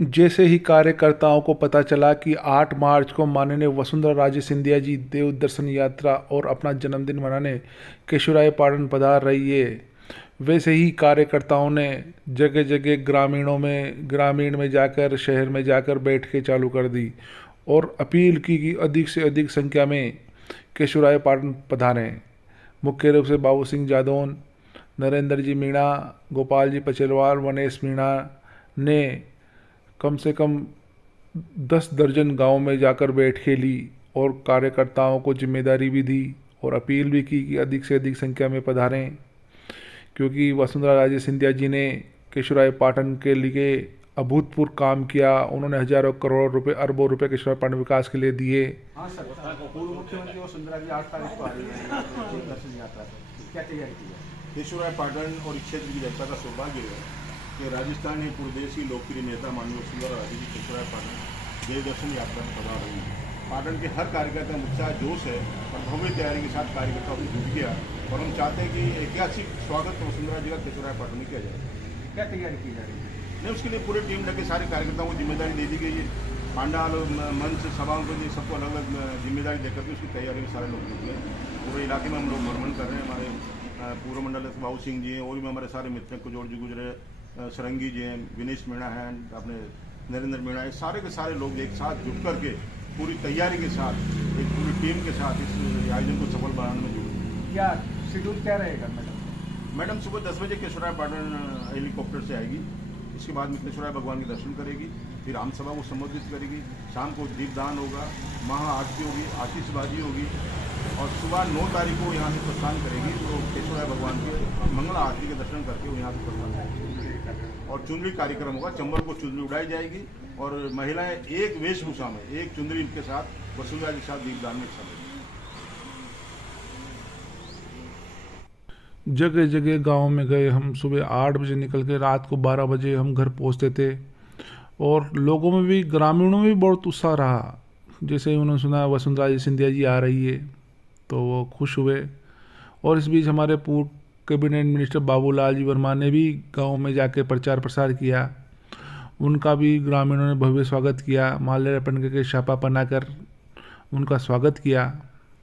जैसे ही कार्यकर्ताओं को पता चला कि 8 मार्च को माननीय वसुंधरा राजे सिंधिया जी देव दर्शन यात्रा और अपना जन्मदिन मनाने केशवरायपाटन पधार रही है, वैसे ही कार्यकर्ताओं ने जगह जगह ग्रामीण में जाकर, शहर में जाकर बैठकें चालू कर दी और अपील की कि अधिक से अधिक संख्या में केशवरायपाटन पधारें। मुख्य रूप से बाबू सिंह जादौन, नरेंद्र जी मीणा, गोपाल जी पचेलवाल, वनेश मीणा ने कम से कम 10 दर्जन गांव में जाकर बैठकें ली और कार्यकर्ताओं को जिम्मेदारी भी दी और अपील भी की कि अधिक से अधिक संख्या में पधारें, क्योंकि वसुंधरा राजे सिंधिया जी ने केशवरायपाटन के लिए अभूतपूर्व काम किया। उन्होंने हजारों करोड़ रुपए, अरबों रुपए केशवरायपाटन विकास के लिए दिए। हाँ सर, पूर्व मुख्यमंत्री वसुंधरा जी 8 तारीख को आ रही है दर्शन यात्रा पर, क्या तैयारी की है? केशवरायपाटन और इस क्षेत्र की जनता का सौभाग्य है कि राजस्थान के पूरे देश की लोकप्रिय नेता माननीय वसुंधरा राजे जी केशवरायपाटन देव दर्शन यात्रा में पधार रही है। पाटन के हर कार्यकर्ता में उत्साह जोश है और भव्य तैयारी के साथ कार्यकर्ताओं ने जुट गया और हम चाहते हैं कि ऐतिहासिक स्वागत वसुंधरा जी का केशवरायपाटन में किया जाए। क्या तैयारी की जा रही है? नहीं, उसके लिए पूरे टीम लगे, सारे कार्यकर्ताओं को जिम्मेदारी दे दी गई है। पांडाल, मंच, सभाओं के लिए सबको अलग अलग जिम्मेदारी देकर के उसकी तैयारी में सारे लोग जुटे हैं। पूरे इलाके में हम लोग भ्रमण कर रहे हैं। हमारे पूर्व मंडल से बाबू सिंह जी हैं, और भी हमारे सारे मित्र कुजोड़ जी गुजरे, सरंगी जी हैं, विनेश मीणा हैं, अपने नरेंद्र मीणा है, सारे के सारे लोग एक साथ जुट करके पूरी तैयारी के साथ, एक पूरी टीम के साथ इस आयोजन को सफल बनाने में जुटे। क्या शेड्यूल क्या रहेगा मैडम? मैडम सुबह 10 बजे केशवरायपाटन हेलीकॉप्टर से आएगी। इसके बाद मित्रेश्वराय भगवान के दर्शन करेगी, फिर आम सभा को संबोधित करेगी। शाम को दीपदान होगा, महाआरती होगी, आतिशबाजी होगी और सुबह 9 तारीख को यहाँ से प्रस्थान करेगी। तो केशवराय भगवान के मंगल आरती के दर्शन करके वो यहाँ से प्रस्थान करेगी और चुनरी कार्यक्रम होगा। चंबल को चुनरी उड़ाई जाएगी और महिलाएं एक वेशभूषा में, एक चुनरी के साथ वसुंधरा के साथ दीपदान में शामिल। जगह जगह गांव में गए हम। सुबह 8 बजे निकल के रात को 12 बजे हम घर पहुंचते थे और लोगों में भी, ग्रामीणों में भी बहुत उत्साह रहा। जैसे ही उन्होंने सुना वसुंधरा जी सिंधिया जी आ रही है तो वो खुश हुए। और इस बीच हमारे पूर्व कैबिनेट मिनिस्टर बाबूलाल जी वर्मा ने भी गांव में जाके प्रचार प्रसार किया। उनका भी ग्रामीणों ने भव्य स्वागत किया, माल्यार्पण करके छापा बनाकर उनका स्वागत किया।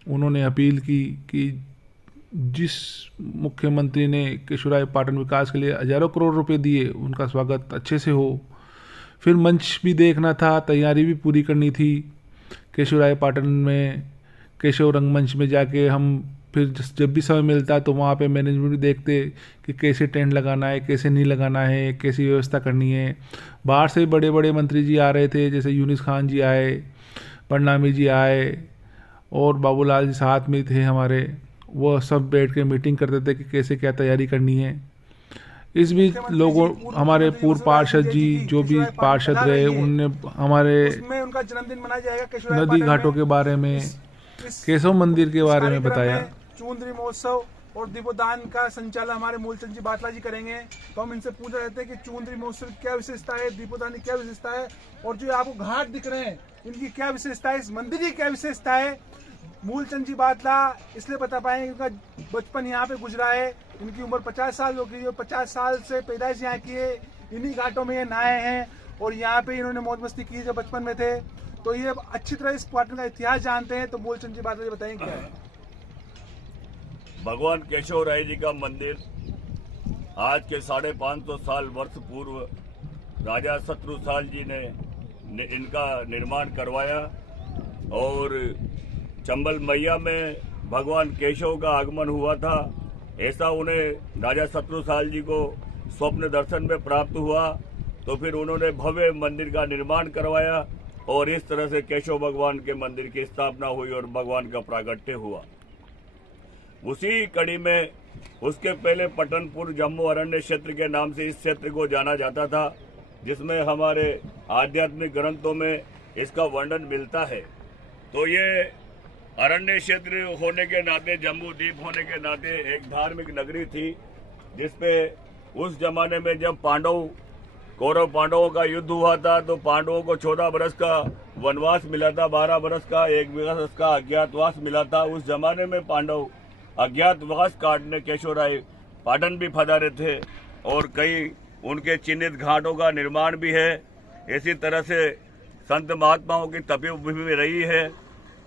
उन्होंने अपील की कि जिस मुख्यमंत्री ने केशवरायपाटन विकास के लिए हजारों करोड़ रुपए दिए, उनका स्वागत अच्छे से हो। फिर मंच भी देखना था, तैयारी भी पूरी करनी थी। केशवरायपाटन में केशव रंगमंच में जाके हम फिर जब भी समय मिलता तो वहाँ पे मैनेजमेंट भी देखते कि कैसे टेंट लगाना है, कैसे नहीं लगाना है, कैसी व्यवस्था करनी है। बाहर से बड़े बड़े मंत्री जी आ रहे थे, जैसे यूनिस खान जी आए, परनामी जी आए और बाबूलाल जी साथ में थे हमारे। वो सब बैठ के मीटिंग करते थे कि कैसे क्या तैयारी करनी है। इस बीच लोगों, हमारे पूर्व पार्षद जी जो भी पार्षद रहे, उनने हमारे उनका जन्मदिन मनाया जाएगा नदी घाटों के बारे में, केशव मंदिर के बारे में बताया। चुंदरी महोत्सव और दीपोदान का संचालन हमारे मूलचंद जी बाटला जी करेंगे। तो हम इनसे पूछ रहे थे कि चुंदरी महोत्सव की क्या विशेषता है, दीपोदान की क्या विशेषता है और जो आपको घाट दिख रहे हैं इनकी क्या विशेषता है, इस मंदिर की क्या विशेषता है। मूलचंद जी बाटला इसलिए बता पाएंगे क्योंकि बचपन यहाँ पे गुजरा है। इनकी उम्र 50 साल हो गई है, 50 साल से पैदाइश यहाँ की है। इन्हीं घाटों में ये नहाए हैं और यहाँ पे इन्होंने मौज मस्ती की जब बचपन में थे। तो ये अच्छी तरह इस पाटन का इतिहास जानते हैं। तो मूलचंद जी बाटला जी बताएंगे क्या है? भगवान केशव राय जी का मंदिर आज के 550 साल वर्ष पूर्व राजा शत्रुसाल जी ने इनका निर्माण करवाया और चंबल मैया में भगवान केशव का आगमन हुआ था। ऐसा उन्हें राजा शत्रुसाल जी को स्वप्न दर्शन में प्राप्त हुआ। तो फिर उन्होंने भव्य मंदिर का निर्माण करवाया और इस तरह से केशव भगवान के मंदिर की स्थापना हुई और भगवान का प्रागट्य हुआ। उसी कड़ी में उसके पहले पटनपुर जम्मू अरण्य क्षेत्र के नाम से इस क्षेत्र को जाना जाता था, जिसमें हमारे आध्यात्मिक ग्रंथों में इसका वर्णन मिलता है। तो ये अरण्य क्षेत्र होने के नाते, जम्बू द्वीप होने के नाते एक धार्मिक नगरी थी, जिसपे उस जमाने में जब कौरव पांडवों का युद्ध हुआ था तो पांडवों को 14 बरस का वनवास मिला था, 12 बरस का 1 बरस का अज्ञातवास मिला था। उस जमाने में पांडव अज्ञातवास काटने केशवरायपाटन भी पधारे थे और कई उनके चिन्हित घाटों का निर्माण भी है। इसी तरह से संत महात्माओं की तपोभूमि रही है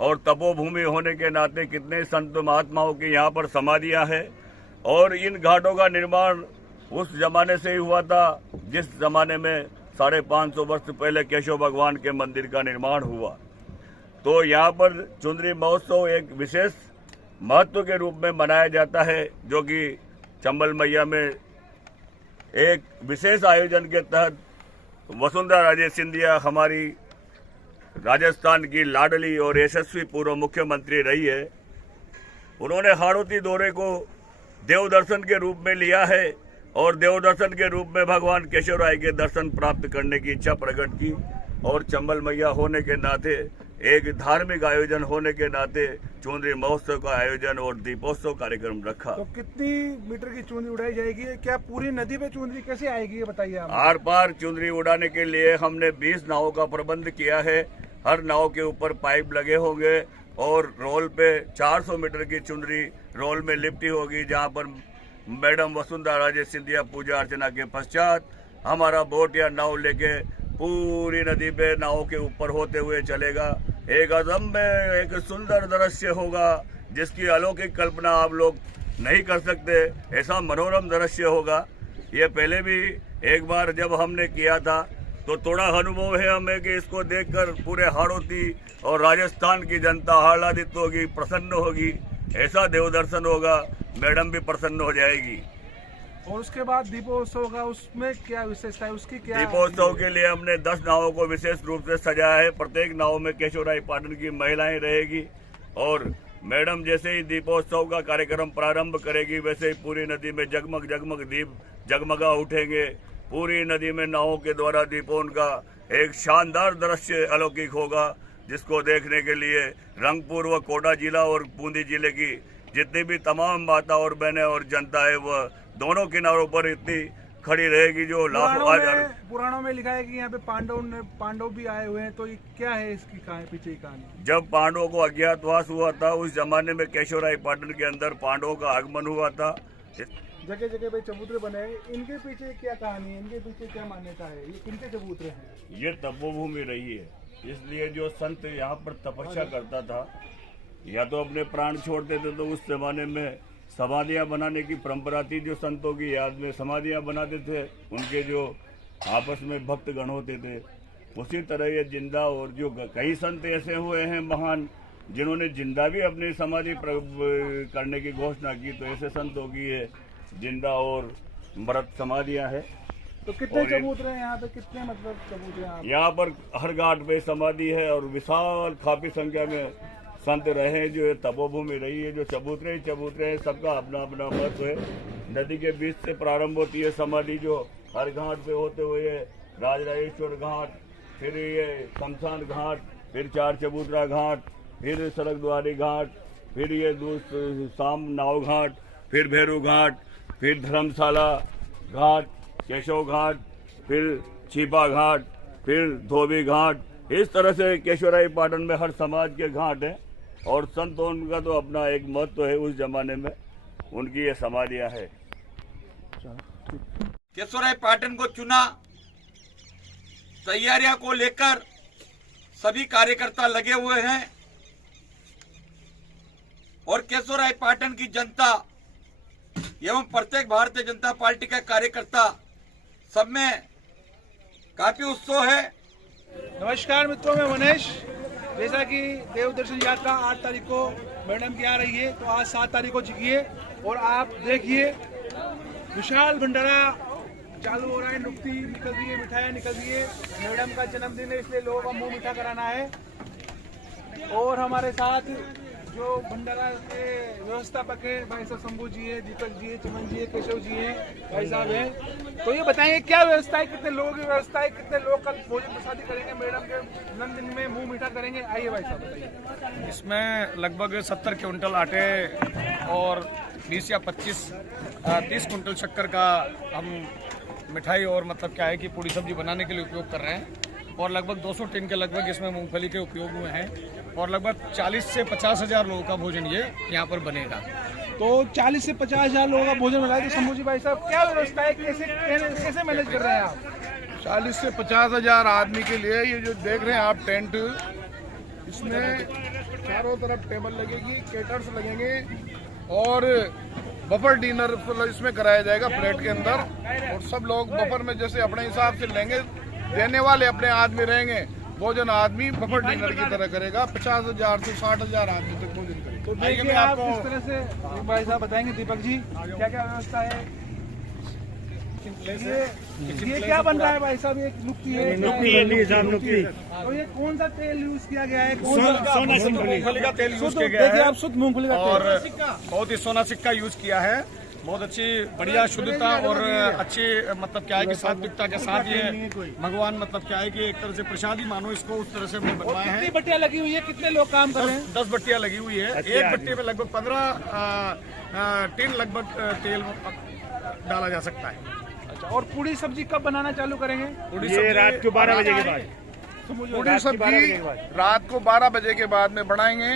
और तपोभूमि होने के नाते कितने संत महात्माओं की यहाँ पर समाधियाँ हैं। और इन घाटों का निर्माण उस जमाने से ही हुआ था जिस जमाने में 550 वर्ष पहले केशव भगवान के मंदिर का निर्माण हुआ। तो यहाँ पर चुंदरी महोत्सव एक विशेष महत्व के रूप में मनाया जाता है, जो कि चंबल मैया में एक विशेष आयोजन के तहत वसुंधरा राजे सिंधिया हमारी राजस्थान की लाडली और यशस्वी पूर्व मुख्यमंत्री रही है। उन्होंने हाड़ौती दौरे को देव दर्शन के रूप में लिया है और देव दर्शन के रूप में भगवान केशव राय के दर्शन प्राप्त करने की इच्छा प्रकट की और चंबल मैया होने के नाते, एक धार्मिक आयोजन होने के नाते चुंदरी महोत्सव का आयोजन और दीपोत्सव कार्यक्रम रखा। तो कितनी मीटर की चुंदरी उड़ाई जाएगी? क्या पूरी नदी पे चुंदरी कैसे आएगी, ये बताइए आप। आर पार चुंदरी उड़ाने के लिए हमने 20 नावों का प्रबंध किया है। हर नाव के ऊपर पाइप लगे होंगे और रोल पे 400 मीटर की चुंदरी रोल में लिपटी होगी, जहां पर मैडम वसुंधरा राजे सिंधिया पूजा अर्चना के पश्चात हमारा बोट या नाव लेके पूरी नदी पे नाव के ऊपर होते हुए चलेगा। एक अजम्य, एक सुंदर दृश्य होगा जिसकी अलौकिक कल्पना आप लोग नहीं कर सकते। ऐसा मनोरम दृश्य होगा। ये पहले भी एक बार जब हमने किया था तो थोड़ा अनुभव है हमें कि इसको देखकर पूरे हाड़ौती और राजस्थान की जनता आह्लादित होगी, प्रसन्न होगी। ऐसा देव दर्शन होगा, मैडम भी प्रसन्न हो जाएगी। और उसके बाद दीपोत्सव का, उसमें क्या विशेषता है, उसकी क्या? दीपोत्सव के लिए हमने 10 नावों को विशेष रूप से सजाया है। प्रत्येक नाव में केशवराय पाटन की महिलाएं रहेगी और मैडम जैसे ही दीपोत्सव का कार्यक्रम प्रारंभ करेगी वैसे ही पूरी नदी में जगमग जगमग दीप जगमगा उठेंगे। पूरी नदी में नावों के द्वारा दीपों का एक शानदार दृश्य अलौकिक होगा, जिसको देखने के लिए रंगपुर व कोटा जिला और बूंदी जिले की जितनी भी तमाम माता और बहनें और जनता है वह दोनों किनारों पर इतनी खड़ी रहेगी जो लाखों पुराणों में लिखा है कि यहाँ पे पांडव भी आए हुए हैं। तो ये क्या है इसकी पीछे की कहानी? जब पांडवों को अज्ञातवास हुआ था उस जमाने में केशवराय पाटन के अंदर पांडवों का आगमन हुआ था। जगह जगह पे चबूतरे बने हैं, इनके पीछे क्या कहानी है, इनके पीछे क्या मान्यता है, ये किनके चबूतरे हैं? ये तपोभूमि रही है, इसलिए जो संत यहाँ पर तपस्या करता था या तो अपने प्राण छोड़ देते तो उस जमाने में समाधियाँ बनाने की परंपरा थी। जो संतों की याद में समाधियाँ बनाते थे, उनके जो आपस में भक्त गण होते थे, उसी तरह ये जिंदा और जो कई संत ऐसे हुए हैं महान जिन्होंने जिंदा भी अपनी समाधि करने की घोषणा की। तो ऐसे संतों की ये जिंदा और मृत समाधियाँ हैं। तो कितने चबूतरे हैं यहाँ पे, कितने मतलब चबूतरे हैं? यहाँ पर हर घाट पे समाधि है और विशाल काफी संख्या में संत रहे हैं। जो ये तपोभूमि रही है, जो चबूतरे ही चबूतरे हैं, सबका अपना अपना महत्व है। नदी के बीच से प्रारंभ होती है समाधि, जो हर घाट पे होते हुए राजराजेश्वर घाट, फिर ये शमशान घाट, फिर 4 चबूतरा घाट, फिर सड़क द्वारी घाट, फिर ये शाम नाव घाट, फिर भैरू घाट, फिर धर्मशाला घाट, केशव घाट, फिर छिपा घाट, फिर धोबी घाट। इस तरह से केशवराय पाटन में हर समाज के घाट हैं और संतों का तो अपना एक महत्व है। उस जमाने में उनकी ये समाधियां है। केशवराय पाटन को चुना, तैयारियों को लेकर सभी कार्यकर्ता लगे हुए हैं और केशवराय पाटन की जनता एवं प्रत्येक भारतीय जनता पार्टी का कार्यकर्ता सब में काफी उत्सव है। नमस्कार मित्रों, मैं मनीष। जैसा कि देव दर्शन यात्रा 8 तारीख को मैडम की आ रही है, तो आज 7 तारीख को चुकी और आप देखिए विशाल भंडारा चालू हो रहा है। नुक्ति निकल रही है, मिठाइयाँ निकल रही है। मैडम का जन्मदिन है, इसलिए लोगों का मुंह मीठा कराना है। और हमारे साथ जो भंडारा के व्यवस्थापक है भाई साहब शंभू जी है, दीपक जी है, चमन जी है, केशव जी है, भाई साहब है। तो ये बताएंगे क्या व्यवस्था है, कितने लोगों की व्यवस्था है, कितने लोग कल भोजन प्रसादी करेंगे, मैडम के जन्मदिन में मुंह मीठा करेंगे। आइए भाई साहब बताइए। इसमें लगभग 70 क्विंटल आटे और 20 या 30 क्विंटल शक्कर का हम मिठाई और मतलब क्या है कि पूरी सब्जी बनाने के लिए उपयोग कर रहे हैं और लगभग 200 टिन के लगभग इसमें मूंगफली के उपयोग हुए हैं और लगभग 40 से 50 हज़ार लोगों का भोजन ये यहाँ पर बनेगा। तो 40 से 50 हज़ार लोगों का भोजन बनाए। तो शंभू जी भाई साहब क्या व्यवस्था है, कैसे मैनेज कर रहे हैं आप? 40 से 50 हजार आदमी के लिए ये जो देख रहे हैं आप टेंट, इसमें चारों तरफ टेबल लगेगी, केटर्स लगेंगे और बफर डिनर इसमें कराया जाएगा प्लेट के अंदर। और सब लोग बफर में जैसे अपने हिसाब से लेंगे, देने वाले अपने आदमी रहेंगे, भोजन आदमी बफर डिनर की तरह करेगा। 50,000 से 60,000 आदमी तक भोजन करेगा। तो देखिए आप किस तरह से भाई साहब बताएंगे, दीपक जी क्या क्या व्यवस्था है। ये क्या बन रहा है भाई साहब, ये नुक्ती है, और ये कौन सा तेल यूज किया गया है? मूंगफली का तेल यूज किया गया है। देखिए आप शुद्ध मूंगफली का और तेल, बहुत ही सोना सिक्का यूज किया है। बहुत अच्छी बढ़िया शुद्धता और अच्छी मतलब क्या है कि सात्विकता के साथ ये भगवान मतलब क्या है कि एक तरह से प्रसाद ही मानो इसको, उस तरह से हमने बनवाया है। कितनी भट्टियां लगी हुई है, कितने लोग काम कर रहे हैं? 10 भट्टियां लगी हुई है। एक भट्टी में लगभग 15 टीन लगभग तेल डाला जा सकता है। अच्छा, और पूरी सब्जी कब बनाना चालू करेंगे? ये रात को 12 बजे के बाद। पूरी सब्जी रात को 12 बजे के बाद में बनाएंगे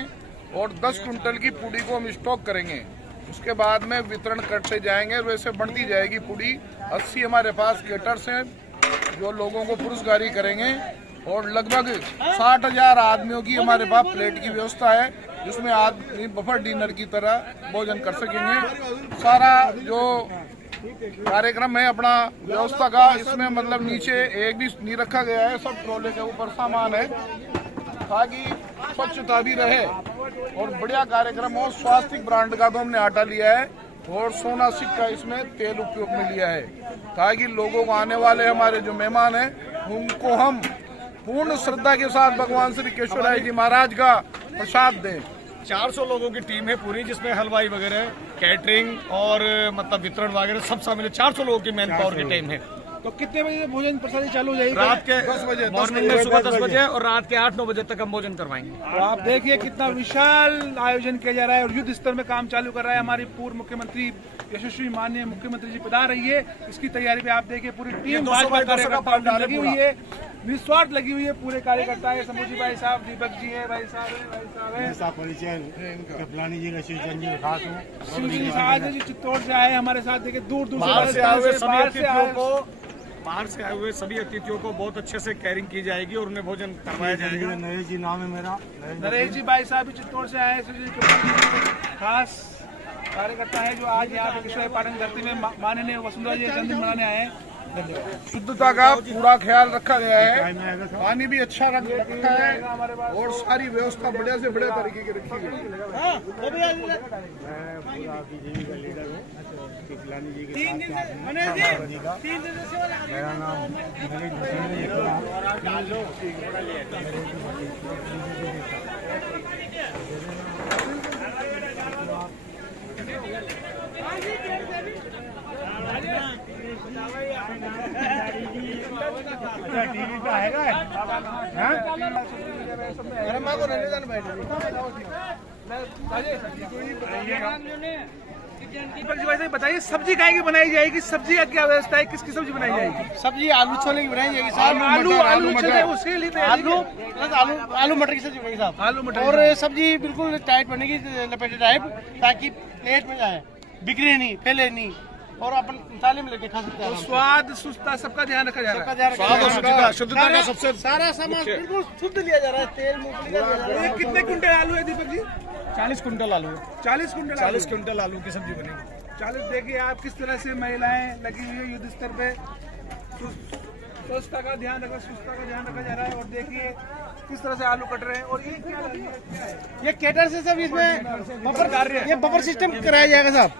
और 10 कुंटल की पूड़ी को हम स्टॉक करेंगे। उसके बाद में वितरण करते जाएंगे, वैसे बढ़ती जाएगी पूड़ी। 80 हमारे पास केटर्स हैं जो लोगों को पुरस्कारी करेंगे और लगभग 60,000 आदमियों की हमारे पास प्लेट की व्यवस्था है, जिसमें आदमी बफर डिनर की तरह भोजन कर सकेंगे। सारा जो कार्यक्रम है अपना व्यवस्था का, इसमें मतलब नीचे एक भी नहीं रखा गया है, सब ट्रोले के ऊपर सामान है ताकि स्वच्छता भी रहे और बढ़िया कार्यक्रम हो। स्वास्तिक ब्रांड का तो हमने आटा लिया है और सोना सिक्का इसमें तेल उपयोग में लिया है, ताकि लोगों को आने वाले हमारे जो मेहमान हैं उनको हम पूर्ण श्रद्धा के साथ भगवान श्री केशवराय जी महाराज का प्रसाद दें। 400 लोगों की टीम है पूरी, जिसमें हलवाई वगैरह, कैटरिंग और मतलब वितरण वगैरह सब शामिल है। 400 लोगों की मैन पावर की टीम है। तो कितने बजे भोजन प्रसादी चालू हो जाएगी? रात के 10 बजे, मॉर्निंग में सुबह 10 बजे और रात के 8-9 बजे तक हम भोजन करवाएंगे। तो आप देखिए कितना विशाल आयोजन किया जा रहा है और युद्ध स्तर में काम चालू कर रहा है। हमारी पूर्व मुख्यमंत्री यशस्वी माननीय मुख्यमंत्री जी पधार रही है। इसकी तैयारी पे आप देखिए पूरी टीम भाजपा कार्यकर्ता लगी हुई है, निस्वार्थ लगी हुई है, पूरे कार्यकर्ता है। समूची भाई साहब, दीपक जी है, भाई साहब शिवजी साहब जी चित्तौड़ से आए हमारे साथ। देखिए दूर दूर बाहर से आए हुए सभी अतिथियों को बहुत अच्छे से केयरिंग की जाएगी और उन्हें भोजन करवाया जाएगा। नरेश जी नाम है मेरा। नरेश जी भाई साहब भी चित्तौड़ से आए हैं, खास कार्यकर्ता है जो आज यहाँ पे किशोर पाटन धरती में माननीय वसुंधरा जी जन्मदिन मनाने आए हैं। शुद्धता का पूरा ख्याल रखा गया है, पानी भी अच्छा रखा है और सारी व्यवस्था बढ़िया से बढ़िया तरीके की रखी गई है। मेरा नाम टीवी पे आएगा। दीपक जी वैसे बताइए सब्जी काहे की बनाई जाएगी? सब्जी का क्या व्यवस्था है? किसकी सब्जी बनाई जाएगी? सब्जी आलू छोले की बनाई जाएगी साहब। आलू छोले उसके लिए आलू मटर की सब्जी बनेगी साहब। आलू मटर और सब्जी बिल्कुल टाइट बनेगी, लपेटे टाइप, ताकि प्लेट में जाए, बिगड़े नहीं, फैले नहीं और अपन थाली में लेके खा सकते हैं। स्वाद सुस्ता सबका ध्यान रखा जा रहा है। शुद्धता का सबसे सारा सामान बिल्कुल शुद्ध लिया जा रहा है। तेल मूंगफली का लिया जा रहा है। कितने कुंटल आलू है दीपक जी? 40 कुंटल आलू, 40 कुंटल 40 कुंटल आलू की सब्जी बनेगी। 40। देखिए आप किस तरह से महिलाएं लगी हुई है युद्ध स्तर पे, स्वच्छता का ध्यान रखा, सुस्ता का ध्यान रखा जा रहा है। और देखिए किस तरह से आलू कट रहे हैं। और ये क्या है? ये केटर से सब इसमें बफर कार्य, ये बफर सिस्टम कराया जाएगा साहब।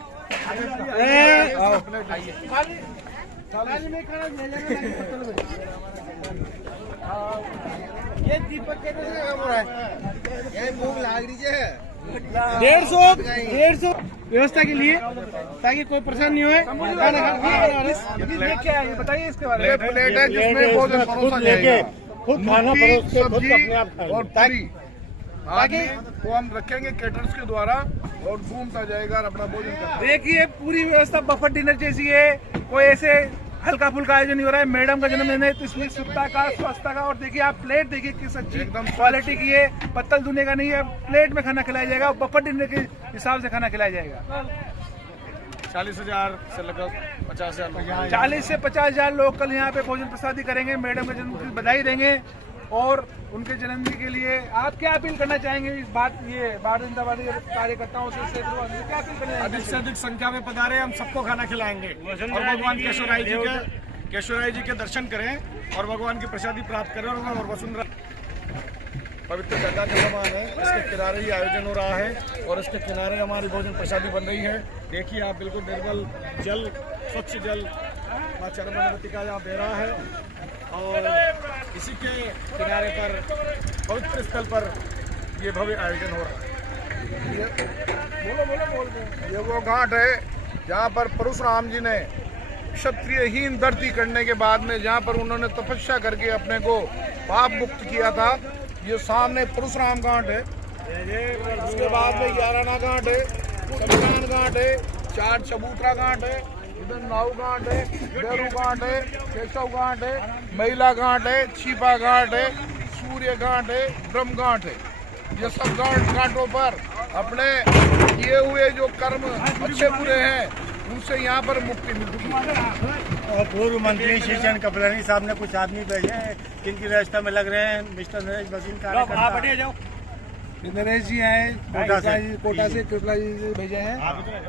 ये दीपक केटर से काम हो रहा है। ये भूख लाग रही है 150 व्यवस्था के लिए, ताकि कोई परेशानी नहीं हो। ये क्या है? ये बताइए इसके बारे में। प्लेट है जिसमें भोजन परोसा जाएगा, खुद खाना परोस के खुद अपने आप खाएंगे। और ताकि वो हम रखेंगे केटर्स के द्वारा और घूमता जाएगा और अपना भोजन करता। देखिए पूरी व्यवस्था बफर डिनर जैसी है, कोई ऐसे हल्का फुल्का आयोजन नहीं हो रहा है। मैडम का जन्मदिन है तो इसलिए शुद्धता का, स्वच्छता का। और देखिए आप प्लेट देखिए किस अच्छी एकदम क्वालिटी की है, पत्तल धुने का नहीं है, प्लेट में खाना खिलाया जाएगा, बफर डिनर के हिसाब से खाना खिलाया जाएगा। 40,000 से लगभग 50,000 लोग। 40 से 50,000 लोग कल यहाँ पे भोजन प्रसादी करेंगे, मैडम के जन्मदिन की बधाई देंगे और उनके जन्मदिन के लिए आप क्या अपील करना चाहेंगे इस बात ये भारतीय जनता पार्टी के कार्यकर्ताओं से क्या अपील करना चाहेंगे? अधिक से अधिक संख्या में पधारे, हम सबको खाना खिलाएंगे और भगवान केशवराय जी के दर्शन करें और भगवान की प्रसादी प्राप्त करें। और वसुंधरा पवित्र गंगा का समान है, इसके किनारे ही आयोजन हो रहा है और इसके किनारे हमारी भोजन प्रसादी बन रही है। देखिए आप, बिल्कुल निर्मल जल, स्वच्छ जल माँ चरमवती का यहाँ बह रहा है और इसी के किनारे पर पवित्र स्थल पर ये भव्य आयोजन हो रहा है। ये वो घाट है जहाँ पर परशुराम जी ने क्षत्रियहीन धरती करने के बाद में जहाँ पर उन्होंने तपस्या करके अपने को पाप मुक्त किया था। ये सामने परशुराम घाट है, उसके बाद में 11 घाट है, शमशान घाट है, 4 चबूतरा घाट है, इधर नाव घाट है, बेरू घाट है, केशव घाट है, महिला घाट है, छिपा घाट है, सूर्य घाट है, ब्रह्म घाट है। ये सब घाटों पर अपने किए हुए जो कर्म अच्छे बुरे हैं उनसे यहाँ पर मुक्ति मिलती है। और पूर्व मंत्री श्री चंद कपलानी साहब ने कुछ आदमी भेजे हैं जिनकी व्यवस्था में लग रहे हैं। मिस्टर नरेश भसीन नरेश जी आए कोटा से कृपला जी भेजे हैं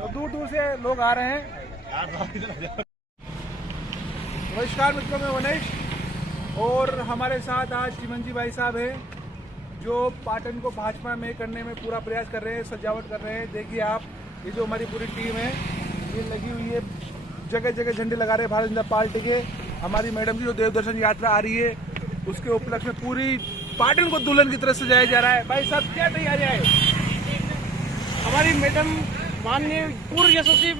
और दूर दूर से लोग आ रहे हैं। नमस्कार मित्रों, मैं वनेश और हमारे साथ आज चिमनजी भाई साहब हैं जो पाटन को भाजपा में करने में पूरा प्रयास कर रहे हैं, सजावट कर रहे हैं। देखिए आप, ये जो हमारी पूरी टीम है ये लगी हुई है, जगह जगह झंडे लगा रहे हैं भारतीय जनता पार्टी के। हमारी मैडम की जो देवदर्शन यात्रा आ रही है उसके उपलक्ष्य में पूरी पाटन को दुल्हन की तरह सजाया जा रहा है। भाई साहब क्या तैयारी है? हमारी मैडम माननीय पूर्व यशस्वी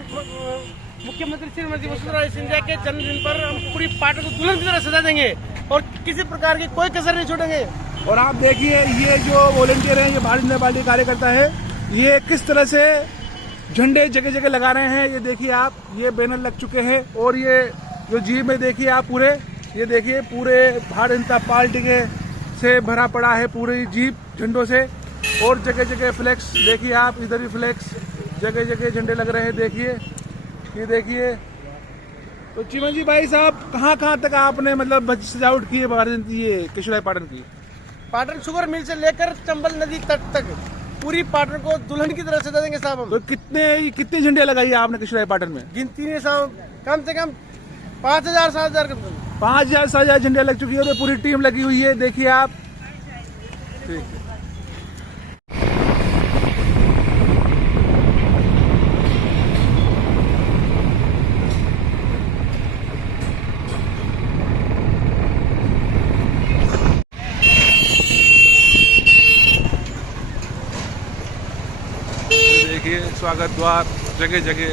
मुख्यमंत्री श्रीमती वसुंधरा सिंधिया के जन्मदिन पर हम पूरी पार्टी को दुल्हन की तरह सजा देंगे और किसी प्रकार की कोई कसर नहीं छोड़ेंगे। और आप देखिए ये जो वॉलंटियर हैं, ये भारतीय जनता पार्टी कार्यकर्ता है, ये किस तरह से झंडे जगह जगह लगा रहे हैं। ये देखिए आप, ये बैनर लग चुके हैं और ये जो जीप में देखिए आप पूरे, ये देखिए पूरे भारतीय जनता पार्टी के से भरा पड़ा है पूरी जीप झंडों से और जगह जगह फ्लैक्स देखिए आप, इधर भी फ्लैक्स, जगह जगह झंडे लग रहे हैं। देखिए ये देखिए। तो चिमन जी भाई साहब, कहाँ कहाँ तक आपने मतलब सजावट की है भारतीय केशवराय पाटन की? पाटन शुगर मिल से लेकर चंबल नदी तट तक पूरी पाटन को दुल्हन की तरह सजा देंगे साहब हम। तो कितने झंडे लगाई है आपने केशवराय पाटन में? गिनती नहीं साहब, कम से कम 5,000 7,000 5,000 7,000 झंडे लग चुकी है। तो पूरी टीम लगी हुई है, देखिए आप। ठीक है। देखिए स्वागत द्वार जगह जगह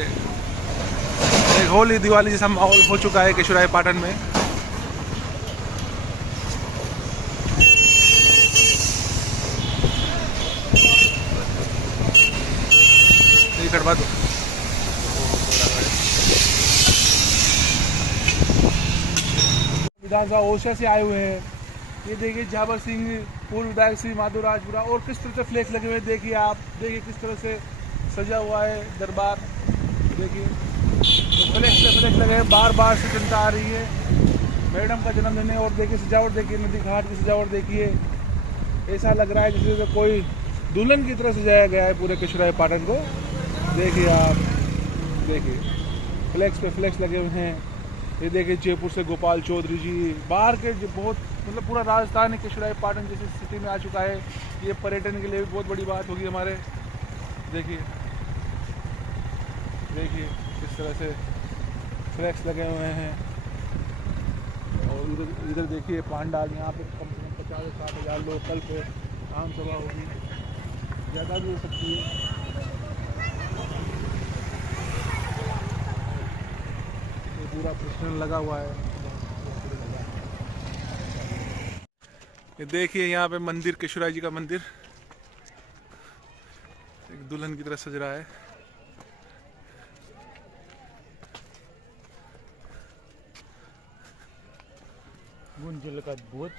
एक होली दिवाली जैसा माहौल हो चुका है केशवराय पाटन में। कटवा दो। विधानसभा ओरछा से आए हुए हैं। ये देखिए जाबर सिंह पूर्व विधायक श्री माधव राजपुरा और किस तरह से फ्लैक्स लगे हुए हैं। देखिए आप, देखिए किस तरह से सजा हुआ है दरबार। देखिए तो फ्लैक्स लगे हैं, बार बार से जनता आ रही है। मैडम का जन्मदिन है और देखिए सजावट, देखिए नदी घाट की सजावट देखिए। ऐसा लग रहा है जैसे कोई दुल्हन की तरह सजाया गया है पूरे केशवराय पाटन को। देखिए आप, देखिए फ्लैक्स पे फ्लैक्स लगे हुए हैं। ये देखिए जयपुर से गोपाल चौधरी जी, बाहर के जो बहुत मतलब पूरा राजस्थान केशवराय पाटन जैसी स्थिति में आ चुका है। ये पर्यटन के लिए भी बहुत बड़ी बात होगी हमारे। देखिए देखिए किस तरह से फ्लैक्स लगे हुए हैं। और इधर देखिए पांडाल, यहाँ पे कम से कम 50 से 60,000 लोग। कल पे आम सभा होगी, ज़्यादा भी हो सकती है। पूरा प्रश्न लगा हुआ है। ये देखिए यहाँ पे मंदिर, केशवराय जी का मंदिर एक दुल्हन की तरह सज रहा है। गुंजल का बोझ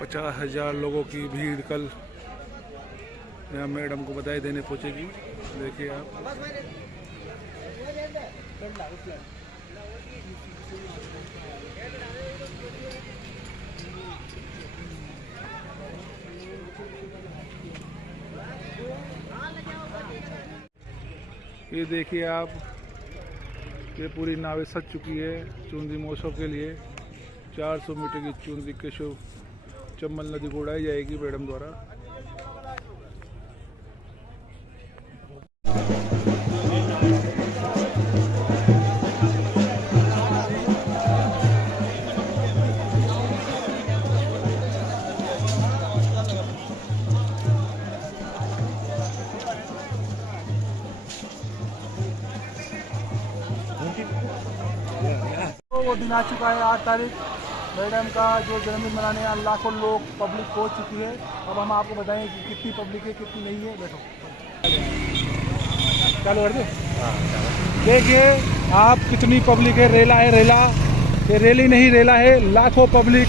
50,000 लोगों की भीड़ कल यहाँ मैडम को बधाई देने पहुंचेगी। देखिए आप, ये देखिए आप, ये पूरी नावें सज चुकी है चुनरी महोत्सव के लिए। 400 मीटर की चुनरी केशव चंबल नदी को उड़ाई जाएगी मैडम द्वारा। तो वो दिन आ चुका है 8 तारीख, मैडम का जो जन्मदिन मनाने यहाँ लाखों लोग पब्लिक पहुँच चुकी है। अब हम आपको बताएं कि कितनी पब्लिक है कितनी नहीं है। बैठो, चालू कर दे। देखिए आप कितनी पब्लिक है। रेला है, रेला ये रैली नहीं रेला है। लाखों पब्लिक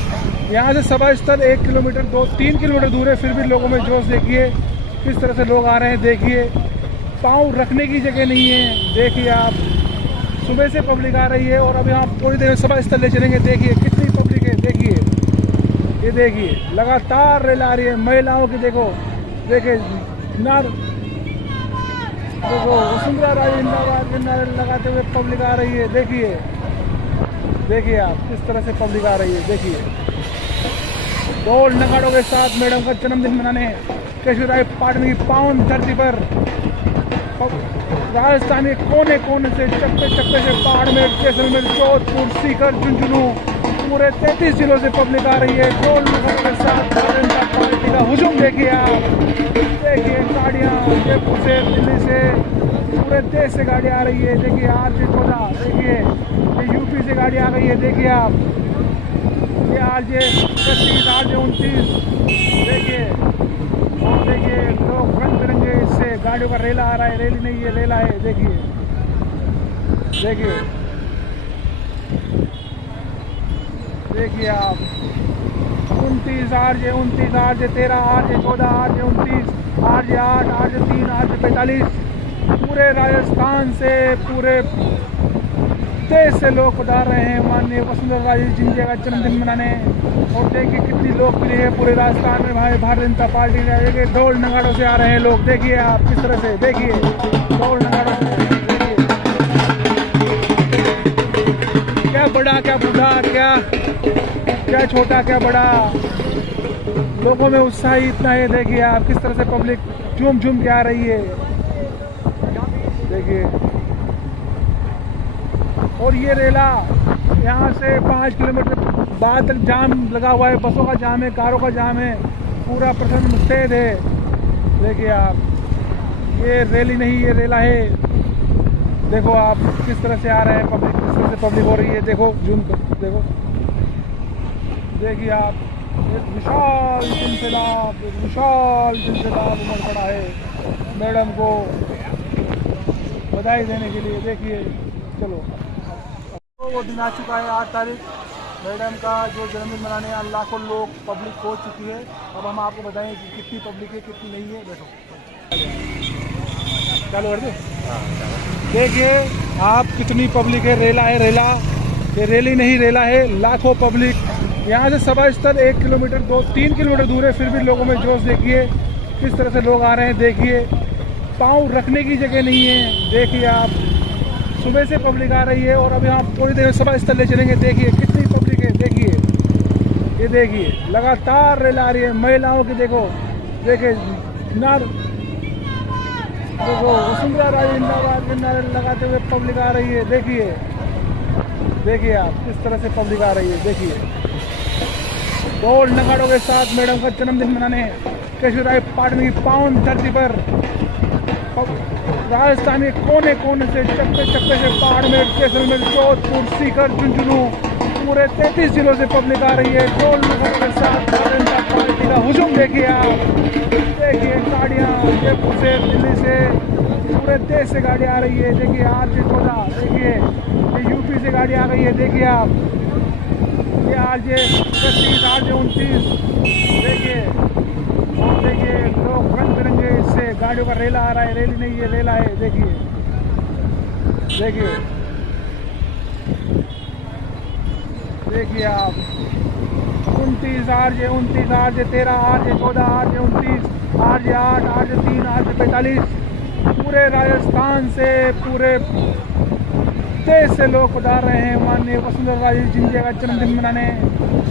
यहाँ से सभा स्थल 1 किलोमीटर 2-3 किलोमीटर दूर है, फिर भी लोगों में जोश देखिए किस तरह से लोग आ रहे हैं। देखिए पाँव रखने की जगह नहीं है। देखिए आप, सुबह से पब्लिक आ रही है और अभी हम थोड़ी देर में सभा स्थल ले चलेंगे। देखिए कितनी पब्लिक है। देखिए ये देखिए लगातार रेल आ रही है। महिलाओं की देखो, देखिए देखो वसुंधरा राजे जिंदाबाद के नारे लगाते हुए पब्लिक आ रही है। देखिए देखिए आप किस तरह से पब्लिक आ रही है। देखिए ढोल नगाड़ों के साथ मैडम का जन्मदिन मनाने केशवराय पाटन की पावन धरती पर राजस्थान के कोने कोने से, चप्पे चप्पे से, बाड़मेर, जैसलमेर, जोधपुर, सीकर, झुंझुनू, पूरे 33 जिलों से पब्लिक आ रही है। ढोल नगाड़ों के साथ भारतीय जनता पार्टी का हुजूम देखिए आप। देखिए गाड़ियाँ जयपुर से, दिल्ली से, पूरे देश से गाड़ी आ रही है। देखिए RJ-14, देखिए ये यूपी से गाड़ी आ गई है। देखिए आप, ये RJ-31, RJ-29, देखिए। और देखिए लोग रंग बिरंगे इससे गाड़ियों का रेला आ रहा है। रैली नहीं है, रेला है। देखिए देखिए देखिए आप, 29 RJ-29, RJ-13, RJ-14, RJ-29, RJ-8, RJ-3, RJ-45, पूरे राजस्थान से, पूरे देश से लोग पधार रहे हैं माननीय वसुंधरा राजे सिंधिया का जन्मदिन मनाने। और देखिए कितनी लोकप्रिय है पूरे राजस्थान में भाई भारतीय जनता पार्टी का। देखिए ढोल नगाड़ों से आ रहे हैं लोग। देखिए आप किस तरह से, देखिए ढोल नगाड़ों से। देखिए क्या बड़ा क्या बूढ़ा, क्या छोटा क्या बड़ा, लोगों में उत्साह ही इतना है। देखिए आप किस तरह से पब्लिक झूम झूम के आ रही है। देखिए और ये रेला यहाँ से 5 किलोमीटर बाद तक जाम लगा हुआ है। बसों का जाम है, कारों का जाम है, पूरा प्रशासन मुस्तैद है। देखिए आप, ये रैली नहीं ये रेला है। देखो आप किस तरह से आ रहे हैं पब्लिक, किस तरह से पब्लिक हो रही है। देखो जूम कर देखो, देखिए आप एक विशाल सिलसिला उमड़ पड़ा है मैडम को बधाई देने के लिए। देखिए चलो, तो वो दिन आ चुका है 8 तारीख, मैडम का जो जन्मदिन मनाने यहाँ लाखों लोग पब्लिक पहुँच चुकी है। अब हम आपको बताएं कि कितनी पब्लिक है कितनी नहीं है। बैठो, चालू कर दे। देखिए आप कितनी पब्लिक है। रेला है, रेला ये रैली नहीं रेला है। लाखों पब्लिक यहाँ से सभा स्थल 1 किलोमीटर 2-3 किलोमीटर दूर है, फिर भी लोगों में जोश देखिए किस तरह से लोग आ रहे हैं। देखिए पाँव रखने की जगह नहीं है। देखिए आप, सुबह से पब्लिक आ रही है और अभी हम थोड़ी देर में सभा स्थल ले चलेंगे। देखिए कितनी पब्लिक है। देखिए ये देखिए लगातार रेल आ रही है। महिलाओं की देखो, देखिए देखो वसुंधरा राजे जिंदाबाद के नारे लगाते हुए पब्लिक आ रही है। देखिए देखिए आप किस तरह से पब्लिक आ रही है। देखिए ढोल नगाड़ों के साथ मैडम का जन्मदिन मनाने केशवराय पाटन की पावन धरती पर राजस्थान के कोने कोने से, चप्पे चप्पे से, बाड़मेर, जैसलमेर, जोधपुर, सीकर, झुंझुनू, पूरे 33 जिलों से पब्लिक आ रही है। ढोल नगाड़ों के साथ भारतीय जनता पार्टी का हुजूम देखिए आप। देखिए गाड़ियाँ जयपुर से, दिल्ली से, पूरे देश से गाड़ी आ रही है। देखिए RJ-14, देखिए ये यूपी से गाड़ी आ गई है। देखिए आप, ये RJ 31, RJ 29, देखिए। और देखिए लोग रंग बिरंगे इससे गाड़ियों का रेला आ रहा है, रैली नहीं ये रेला है, देखिए देखिए देखिए आप 29 RJ 29, RJ 13, RJ 14, RJ 29, RJ 8, RJ 3, RJ 45, पूरे राजस्थान से पूरे देश से लोग पधार रहे हैं माननीय वसुंधरा राजे सिंधिया का जन्मदिन मनाने।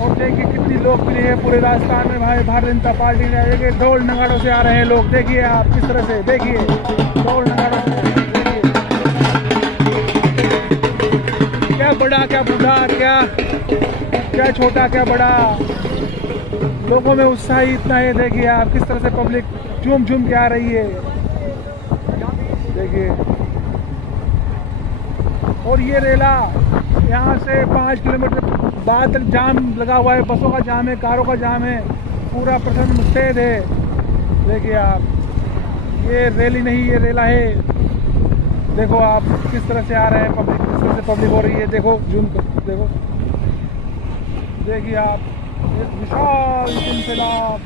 और देखिए कितनी लोकप्रिय है पूरे राजस्थान में भाई भारतीय जनता पार्टी ने। देखिए ढोल नगाड़ों से आ रहे हैं लोग, देखिए आप किस तरह से, देखिए ढोल नगाड़ों से, देखिए क्या बड़ा क्या बूढ़ा, क्या छोटा क्या बड़ा, लोगों में उत्साह इतना है। देखिए आप किस तरह से पब्लिक झूम झूम के आ रही है, देखिए। और ये रेला यहाँ से 5 किलोमीटर बाद तक जाम लगा हुआ है, बसों का जाम है, कारों का जाम है, पूरा प्रशासन मुस्तैद है। देखिए आप, ये रैली नहीं ये रेला है। देखो आप किस तरह से आ रहे हैं पब्लिक, किस तरह से पब्लिक हो रही है, देखो जूम कर देखो, देखिए आप एक विशाल जनसैलाब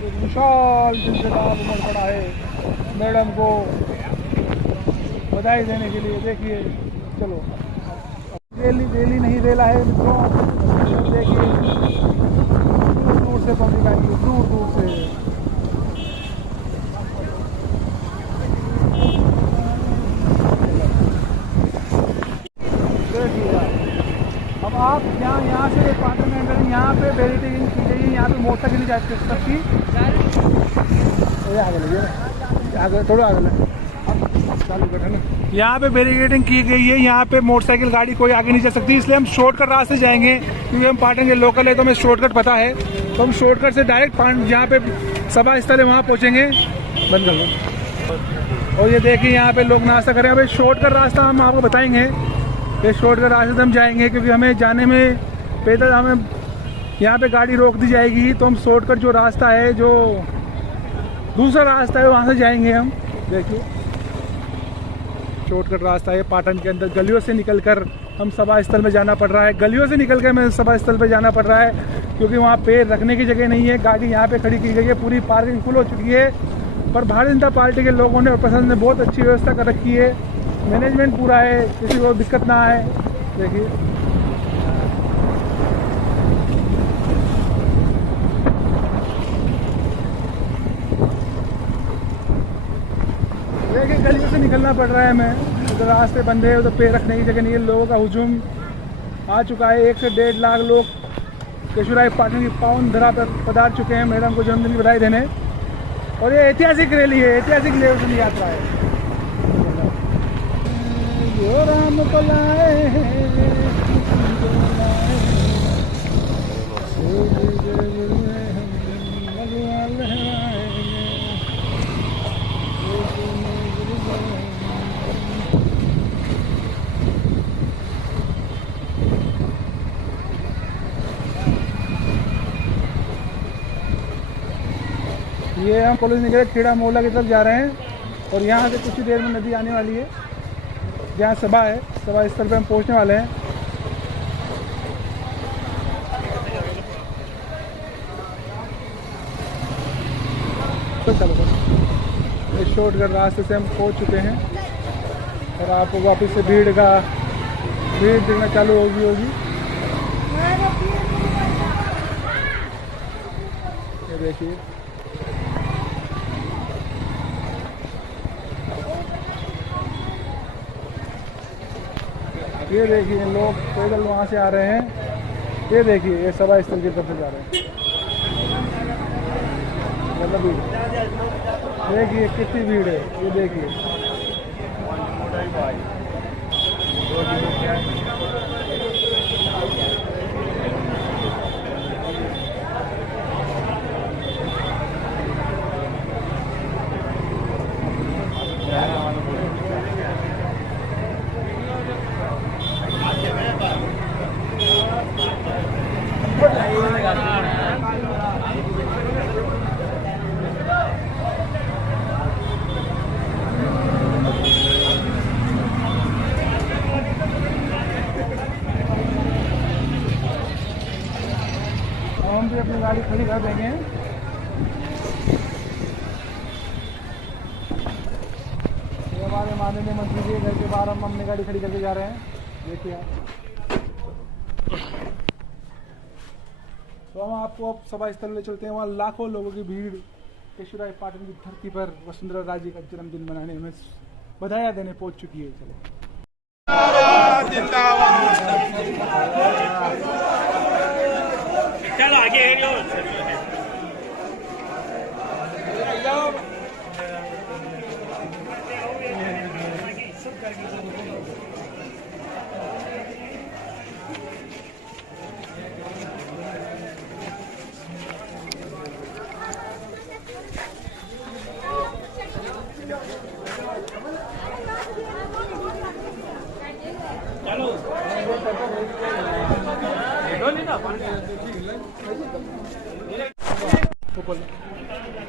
उमड़ पड़ा है मैडम को बधाई देने के लिए। देखिए चलो, रैली नहीं रेला है मित्रों, देखिए दूर दूर से पब्लिक आई है, दूर दूर से। देखिए अब आप यहाँ से पाटन में अंदर यहाँ पे बैरिकेडिंग की गई है, यहाँ पे मोटरसाइकिल नहीं जाती सबकी, आगे लगे आगे थोड़ा आगे चालू कर है ना। यहाँ पे बैरिकेडिंग की गई है, यहाँ पे मोटरसाइकिल गाड़ी कोई आगे नहीं जा सकती, इसलिए हम शॉर्टकट रास्ते जाएंगे क्योंकि हम पाटन के लोकल है तो हमें शॉर्टकट पता है। तो हम शॉर्टकट से डायरेक्ट जहाँ पे सभा स्थल है वहाँ पहुँचेंगे। बंद कर लो। और ये देखिए यहाँ पे लोग नाश्ता कर रहे हैं। भाई शॉर्टकट रास्ता हम आपको बताएंगे, ये शॉर्टकट रास्ते से हम जाएंगे क्योंकि हमें जाने में पैदल हमें यहाँ पे गाड़ी रोक दी जाएगी, तो हम शॉर्टकट जो रास्ता है, जो दूसरा रास्ता है वहाँ से जाएंगे हम। देखिए शॉर्टकट रास्ता है, पाटन के अंदर गलियों से निकलकर हम सभा स्थल में जाना पड़ रहा है, गलियों से निकल कर हमें सभा स्थल पे जाना पड़ रहा है क्योंकि वहाँ पैर रखने की जगह नहीं है। गाड़ी यहाँ पे खड़ी की गई है, पूरी पार्किंग फुल हो चुकी है, पर भारतीय जनता पार्टी के लोगों ने और प्रशासन ने बहुत अच्छी व्यवस्था कर रखी है, मैनेजमेंट पूरा है, किसी को दिक्कत ना आए। देखिए गलियों से निकलना पड़ रहा है हमें, उधर रास्ते बंद है, उधर पैर रखने की जगह नहीं है, लोगों का हुजूम आ चुका है। 1 से 1.5 लाख लोग केशवराय पाटन की पावन धरा पर पधार चुके हैं मैडम को जन्मदिन की बधाई देने। और ये ऐतिहासिक रैली है, ऐतिहासिक लेवल यात्रा है। जो राम ये हम कॉलेज निकले खेड़ा मोहल्ला की तरफ जा रहे हैं और यहाँ से कुछ ही देर में नदी आने वाली है, जहाँ सभा है, सभा स्थल पे हम पहुँचने वाले हैं। तो चलो इस शॉर्टकट रास्ते से हम पहुँच चुके हैं और आपको वापस से भीड़ दिखना चालू होगी। ये देखिए ये देखिए लोग पैदल वहाँ से आ रहे हैं। ये देखिए ये सभा स्थल की तरफ से जा रहे हैं, मतलब देखिए कितनी भीड़ है, ये देखिए। गाड़ी खड़ी कर देंगे। ये हमारे माननीय मंत्री जी घर के बाहर हम अपनी गाड़ी खड़ी करके जा रहे हैं। देखिए आप। तो हम आपको अब सभा स्थल ले चलते हैं। वहाँ लाखों लोगों की भीड़ केशवराय पाटन की धरती पर वसुंधरा राजे का जन्मदिन मनाने में बधाइयाँ देने पहुंच चुकी है। चलो चलो आगे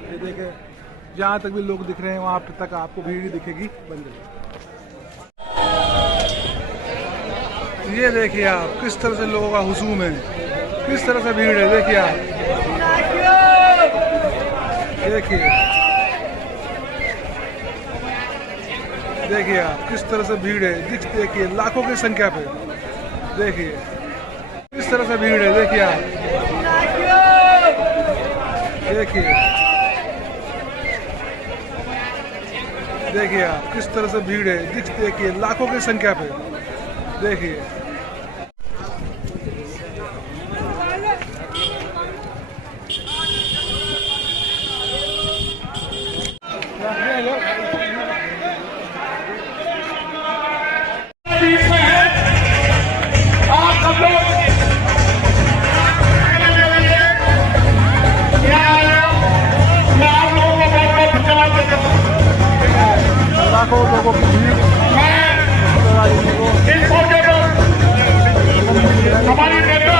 ये देखे जहाँ तक भी लोग दिख रहे हैं वहाँ तक आपको भीड़ ही दिखेगी। बंद ये देखिए आप किस तरह से लोगों का हुजूम है, किस तरह से भीड़ है। देखिए आप, देखिए आप किस तरह से भीड़ है। देखिए लाखों की संख्या पे देखिए किस तरह से भीड़ है। देखिए आप, देखिए आप किस तरह से भीड़ है। देखिए लाखों की संख्या पे देखिए। लाखों लोगों की भीड़ हमारी नेता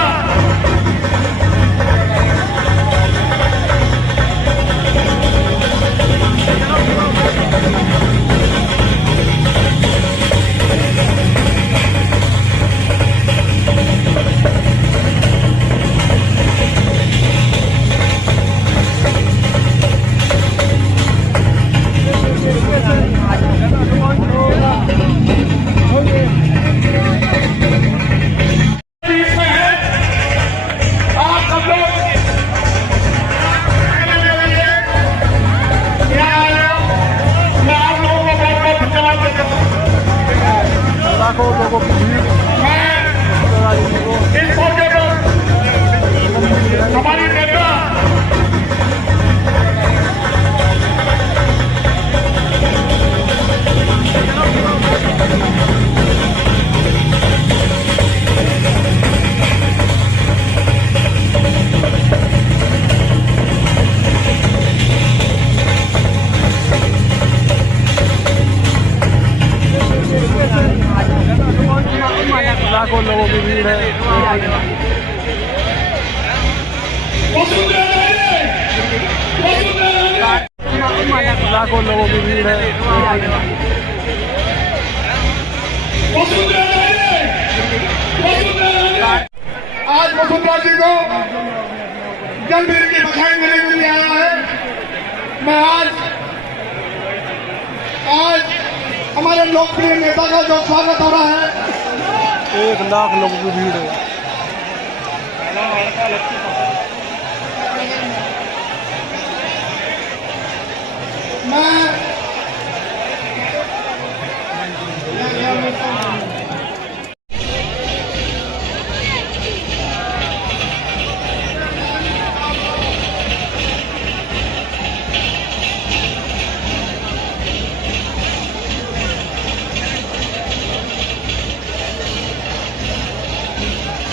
लाखों लोगों की भीड़ हमारी नेता लाखों लोगों की भीड़ है। लाखों लोगों की भीड़ है। आज वसुंधरा जी को जन्मदिन की बधाई देने के लिए आया है। मैं आज हमारे लोकप्रिय नेता का जो स्वागत हो रहा है, 1 लाख लोगों की भीड़ है।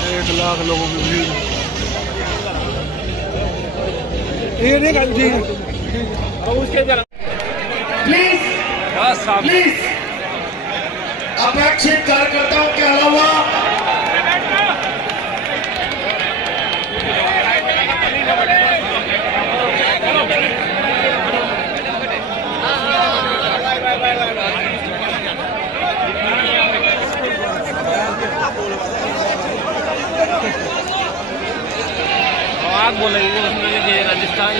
एक लाख लोगों की भीड़। प्लीज अपेक्षित कार्यकर्ताओं के अलावा मजाक बोल रही है वसुंधरा जी राजस्थान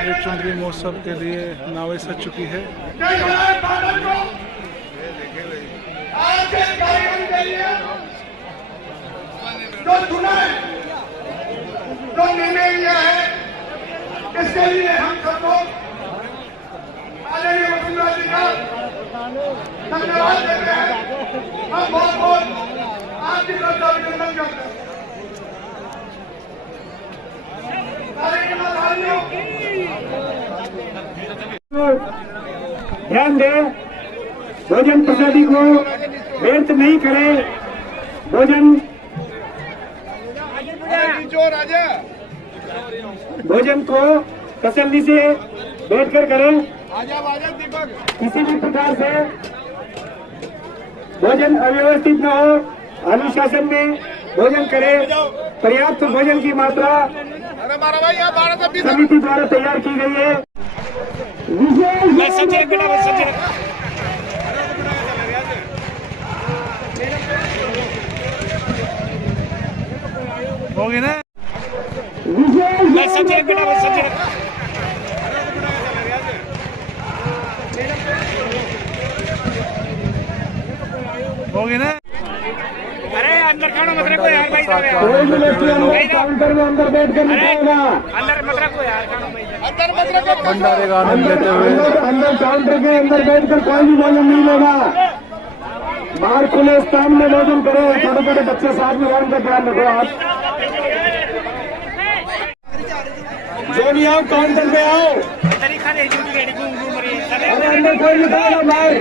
ये चुनरी महोत्सव के लिए नावें सज चुकी है। जो चुना है, जो निर्णय लिया है, इसके लिए हम सबको आदरणीय वसुंधरा जी का धन्यवाद देते हैं। हम बहुत बहुत आपकी तरफ से अभिनंदन करते हैं। ध्यान दें, भोजन प्रसादी को व्यर्थ नहीं करें। भोजन को तसल्ली से बैठकर करें। किसी भी प्रकार से भोजन अव्यवस्थित न हो, अनुशासन में भोजन करें। पर्याप्त भोजन की मात्रा समिति द्वारा तैयार की गई है। होगी ना होगी ना। अरे अंदर खाना मत रखो यार भाई, काउंटर में अंदर बैठ कर अंदर मत रखो यार, भंडारे का आनंद लेते हुए अंदर काउंटर के अंदर बैठ कर कोई भी भोजन नहीं लेगा। बाहर खुले स्थान में भोजन करो। छोटे छोटे बच्चे साथ में रहने का ध्यान रखो। आप जो भी आओ काउंटर पे आओ। अरे अंदर कोई नहीं खाएगा बाहर।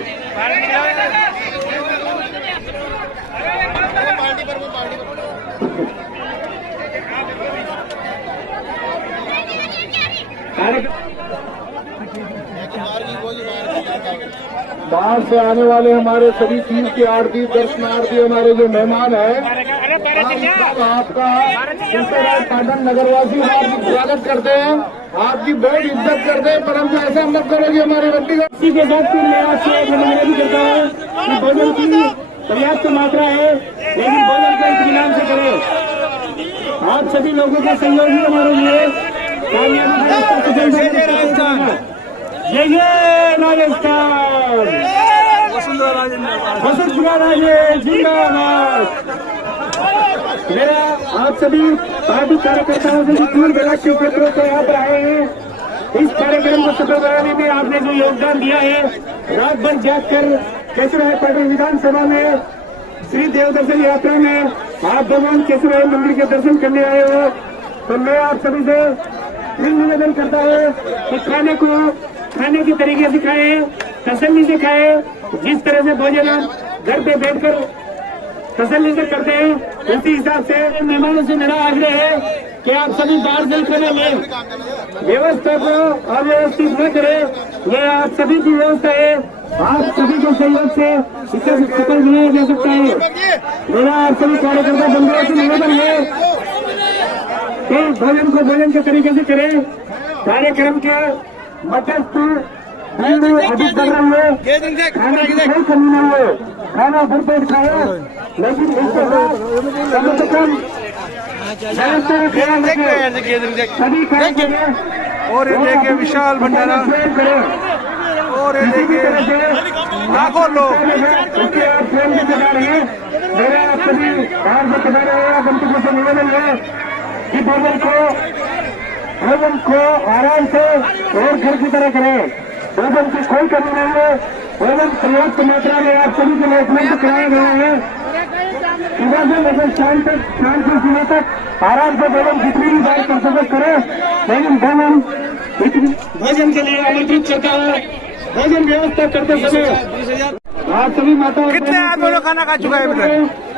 बाहर से आने वाले हमारे सभी तीर्थ के आरती दर्शनार्थी हमारे जो मेहमान हैं, आपका पाटन नगरवासी आपका स्वागत करते हैं, आपकी बहुत इज्जत करते हैं। परंतु ऐसा मत करो कि हमारी बंदी इसी के साथ मैं आपसे निवेदन भी करता हूँ कि भोजन की पर्याप्त मात्रा है, लेकिन भोजन को इत्मीनान से करें। आप सभी लोगों का सहयोग ही हमारे लिए जय राजस्थान, वसुंधरा राजे जिंदाबाद। मेरा आप सभी पार्टी कार्यकर्ताओं से दूर दराज के क्षेत्रों से यहाँ पर आए हैं। इस कार्यक्रम को सफल बनाने में आपने जो योगदान दिया है, रात भर जाग कर केशवराय पाटिल विधानसभा में श्री देव दर्शन यात्रा में आप भगवान केशवराय मंदिर के दर्शन करने आए हो, तो मैं आप सभी से निवेदन करता हूँ कि खाने की तरीके से खाएं, तसल्ली से खाएं। जिस तरह से भोजन आप घर पे बैठकर तसल्ली से करते हैं, उसी हिसाब से मेहमानों से मेरा आग्रह है कि आप सभी बाहर से खाने में व्यवस्था को अव्यवस्थित न करें। ये आप सभी की व्यवस्था है, आप सभी के सहयोग से इसे सफल बनाया जा सकता है। मेरा आप सभी कार्यकर्ता बंधुओं से निवेदन है कि भोजन को भोजन के तरीके से करें। कार्यक्रम के मध्यस्थ अधिक कर रहे हो, खाने की कोई कमी न हो, खाना भरपेट खाए, लेकिन इसके बाद कम से कम सभी खाएंगे। और ये देखिए विशाल भंडारा, और ये देखिए लाखों लोग उसके आप ट्रेन भी बता रहे हैं। मेरा आप सभी बाहर से बता रहे हैं, गंतव्य से निवेदन है कि भोजन को आराम से और घर की तरह करें। भोजन की कोई कमी नहीं है, भोजन पर्याप्त मात्रा में आप सभी के लिए उपलब्ध कराए गए हैं। सुबह से लेकर शाम की सीमा तक आराम से भोजन जितनी भी बार कर सके करें, लेकिन भोजन के लिए आमंत्रित करता हूँ। भोजन व्यवस्था करते समय आप सभी माता कितने आदमी लोग खाना खा चुका है?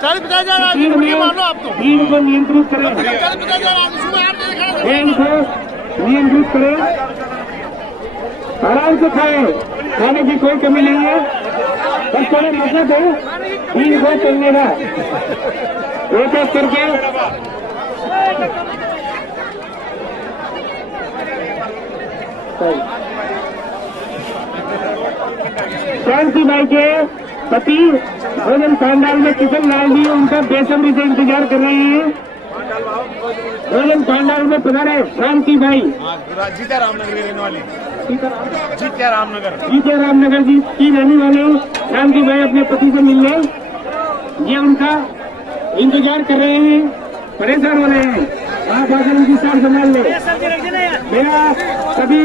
40-50 भीड़ को नियंत्रित करें, नियंत्रित करें, आराम से खाएं, खाने की कोई कमी नहीं है। बस थोड़ा मतलब है 3 को चलने का एक एक करके शांति भाई के पति भोजन पांडाल में किशन लाल जी उनका बेसब्री से इंतजार कर रहे हैं। भोजन पांडाल में पधारे शांति भाई जीता रामनगर रहने वाले जीता रामनगर जी की रहने वाले शांति भाई अपने पति से मिल गए। ये उनका इंतजार कर रहे हैं, परेशान हो रहे हैं। आप आकर उनकी साथ संभाल ले। मेरा सभी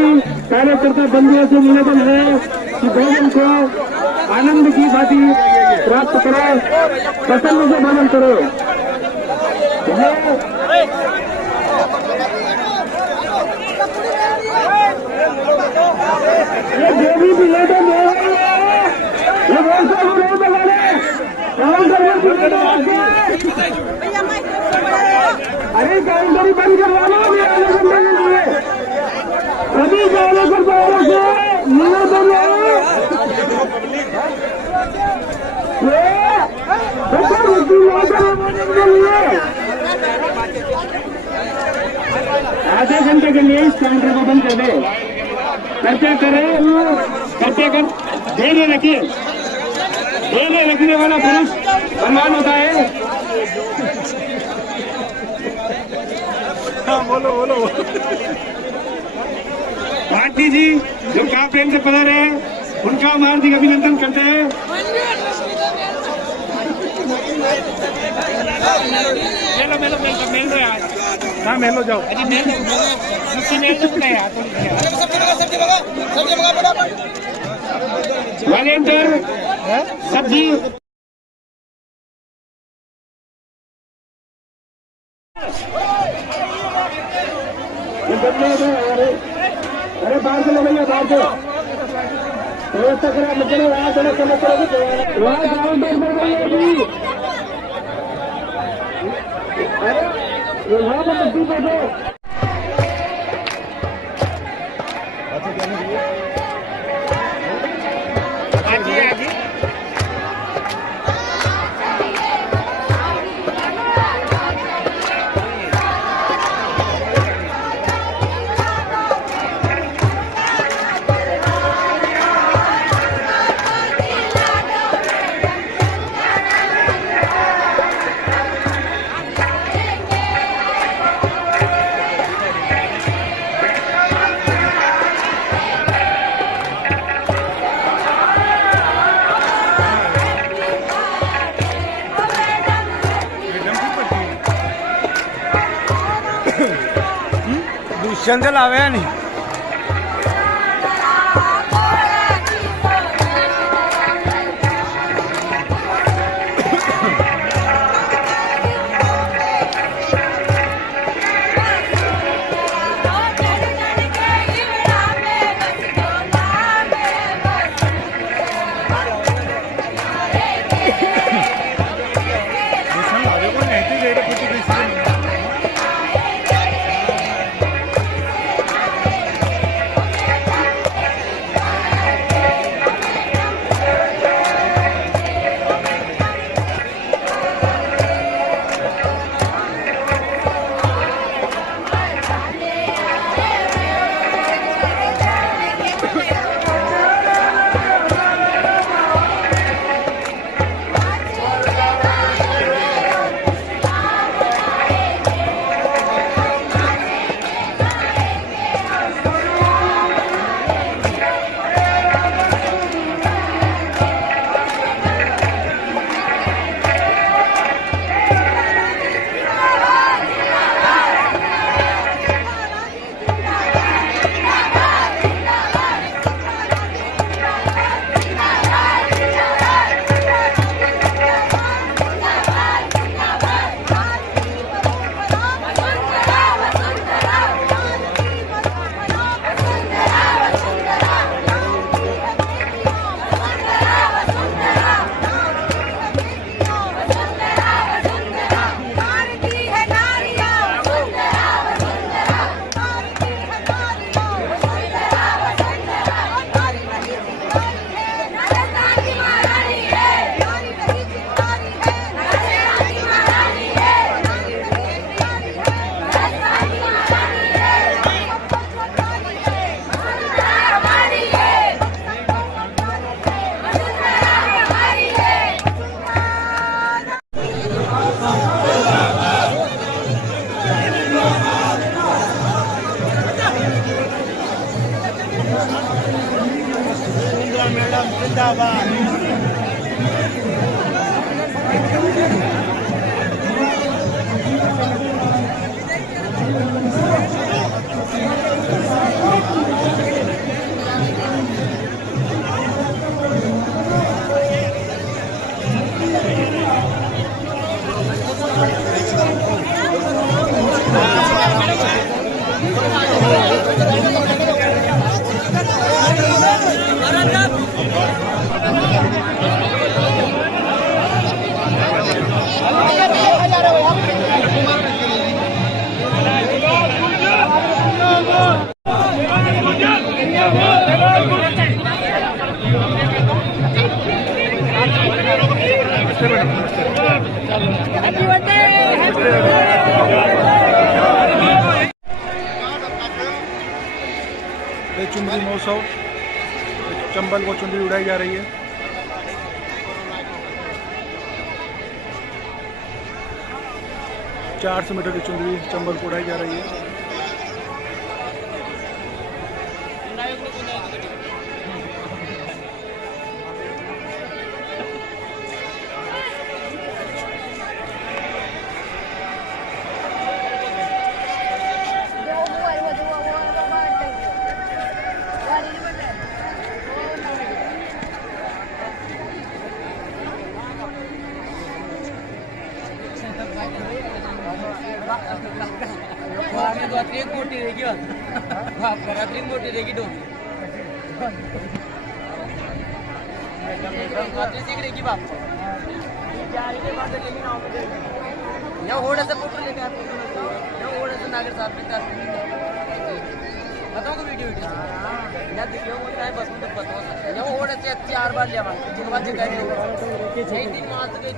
कार्यकर्ता बंधुओं से निवेदन है कि भोजन को आनंद की बाती प्राप्त करो, प्रसन्न से भोजन करो। ये जो भी बिलेटर दे रहे हैं ये वैसा ही नहीं बना रहे। अरे काउंटर बंद करवाना सभी कार्यकर्ताओं से निवेदन आधे घंटे के लिए इस काउंटर को बंद कर दे। चर्चा करें, चर्चा कर धैर्य रखिए। धैर्य रखने वाला पुरुष बलवान होता है। बोलो बोलो। भारती जी जो काम प्रेम से पधारे हैं उनका हम हार्दिक अभिनंदन करते हैं। मेलो यार, हाँ मेलो जाओ। वॉलेंटियर सब्जी अरे बाहर से भैया बाहर से व्यवस्था करा मुझे वहाँ से वहाँ ग्राउंड अरे वहाँ पर मस्ती बैठो। चंदल आवे नहीं जिंदाबाद मैडम जिंदाबाद। ये चुनरी महोत्सव, चंबल को चुनरी उड़ाई जा रही है। चार 400 मीटर की चुनरी चंबल को उड़ाई जा रही है। मोटी रहेगी रात्री मोटी रहेगी रहेगी बाप या ओढे से फोटो लेके आते या ओढे से नागर साहब बताओ को वीडियो या देखियो वो टाइम बस में तो बताओ या ओढे से 4 बार लिया जिन बात कर रहे हो एक दिन मात गई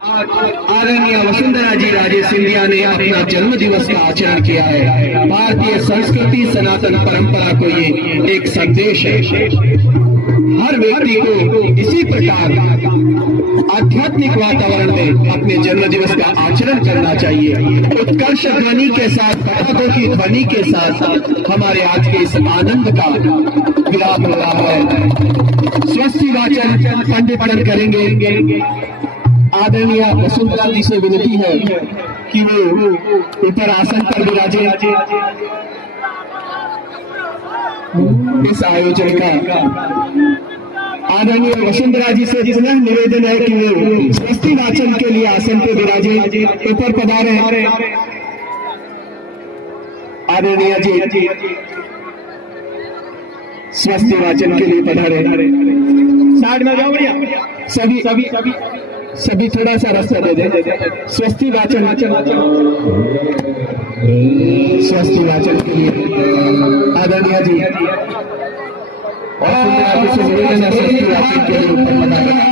आदरणीय वसुंधरा जी राजे सिंधिया ने अपना जन्म दिवस का आचरण किया है। भारतीय संस्कृति सनातन परंपरा को ये एक संदेश है। हर व्यक्ति को इसी प्रकार आध्यात्मिक वातावरण में अपने जन्म दिवस का आचरण करना चाहिए। उत्कर्ष ध्वनि के साथ, पटाखों की ध्वनि के साथ हमारे आज के इस आनंद का विराम हो रहा है। स्वस्ति वाचन पंडित करेंगे। आदरणीय वसुंधरा जी से विनती है कि वो ऊपर आसन पर विराजे। इस आयोजन का आदरणीय वसुंधरा जी से पुनः निवेदन है कि वो स्वस्ति वाचन के लिए आसन पे विराजे, ऊपर पधारे। आदरणीय जी स्वस्ति वाचन के लिए पधारे। साइड में जाओ भैया, सभी थोड़ा सा रास्ता दे दे। स्वस्ति वाचन स्वस्ति वाचन के लिए आदरणीय जी और स्वस्ति वाचन के लिए ऊपर पधारे।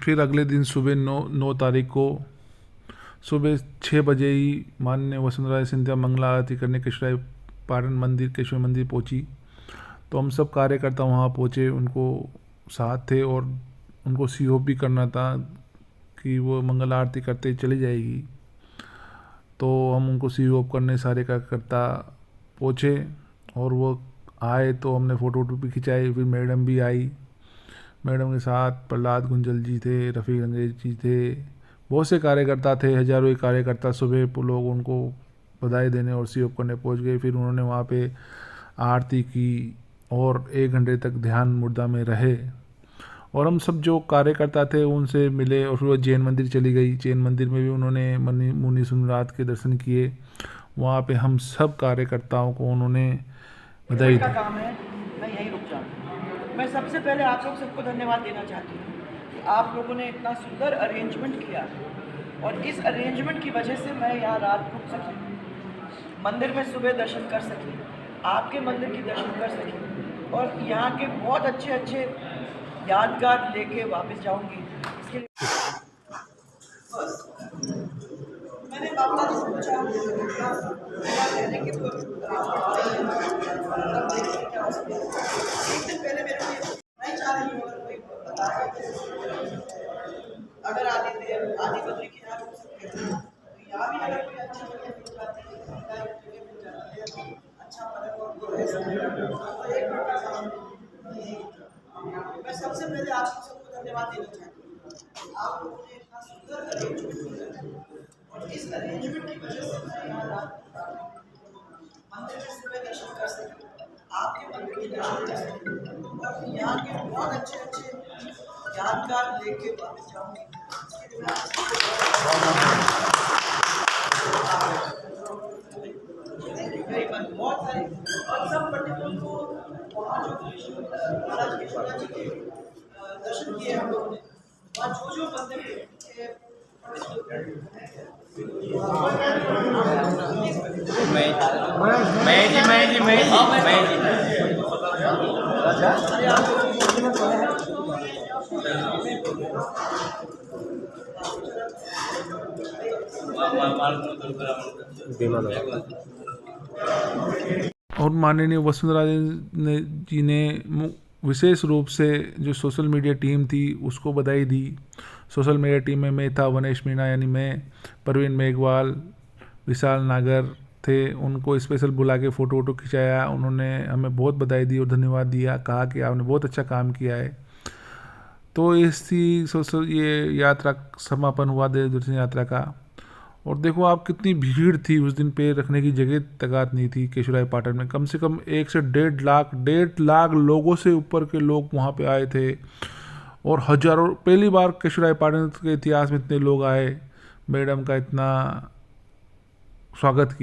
फिर अगले दिन सुबह 9 तारीख को सुबह 6 बजे ही माननीय वसुंधरा सिंधिया मंगला आरती करने केशवराय पाटन मंदिर केशव मंदिर पहुंची। तो हम सब कार्यकर्ता वहां पहुंचे, उनको साथ थे और उनको सीओप भी करना था कि वो मंगल आरती करते चली जाएगी। तो हम उनको सीओप करने सारे कार्यकर्ता पहुंचे और वो आए तो हमने फ़ोटो भी खिंचाई। फिर मैडम भी आई, मैडम के साथ प्रहलाद गुंजल जी थे, रफ़ीक अंग्रेज जी थे, बहुत से कार्यकर्ता थे, हजारों ही कार्यकर्ता। सुबह लोग उनको बधाई देने और सीओप करने पहुंच गए। फिर उन्होंने वहाँ पे आरती की और 1 घंटे तक ध्यान मुर्दा में रहे और हम सब जो कार्यकर्ता थे उनसे मिले। और फिर वो जैन मंदिर चली गई। जैन मंदिर में भी उन्होंने मुनि सुनरात के दर्शन किए। वहाँ पे हम सब कार्यकर्ताओं को उन्होंने बधाई दी। काम है, मैं यहीं रुक जाऊँ। मैं सबसे पहले आप लोग सबको धन्यवाद देना चाहती हूँ कि आप लोगों ने इतना सुंदर अरेंजमेंट किया और इस अरेंजमेंट की वजह से मैं यहाँ रात रुक सकी, मंदिर में सुबह दर्शन कर सकी, आपके मंदिर की दर्शन कर सकी और यहाँ के बहुत अच्छे अच्छे यादगार लेके वापस जाऊँगी। इसके लिए मैंने बाबा जी से पूछा पहले मेरे को नहीं चाह रही हूँ अगर आदि बद्री की यहाँ रुक सकते हैं तो यहाँ भी अगर कोई अच्छी जगह मिल जाती है, अच्छा मैं सबसे पहले आप सबको धन्यवाद देना चाहती हूँ। आप लोगों ने इतना सुंदर अरेंजमेंट किया और इस अरेंजमेंट की वजह से मैं यहाँ मंदिर में सुबह दर्शन कर सकी, आपके मंदिर के दर्शन कर सकी और यहाँ के बहुत अच्छे अच्छे यादगार लेके वापस जाऊँगी। बहुत सारे और सब पंडितों को वहाँ जो महाराज केशवराय जी के दर्शन किए हम लोगों ने, वहाँ जो मंदिर के और माननीय वसुंधरा जी ने विशेष रूप से जो सोशल मीडिया टीम थी उसको बधाई दी। सोशल मीडिया टीम में मैं था, वनेश मीणा यानी मैं, परवीन मेघवाल, विशाल नागर थे, उनको स्पेशल बुला के फ़ोटो वोटो खिंचाया। उन्होंने हमें बहुत बधाई दी और धन्यवाद दिया, कहा कि आपने बहुत अच्छा काम किया है। तो इसी सोशल ये यात्रा समापन हुआ दूरदर्शन यात्रा का। और देखो आप कितनी भीड़ थी उस दिन, पैर रखने की जगह तकात नहीं थी केशवराय पाटन में। कम से कम 1 से 1.5 लाख लोगों से ऊपर के लोग वहाँ पे आए थे और हजारों, पहली बार केशवराय पाटन के इतिहास में इतने लोग आए, मैडम का इतना स्वागत किया।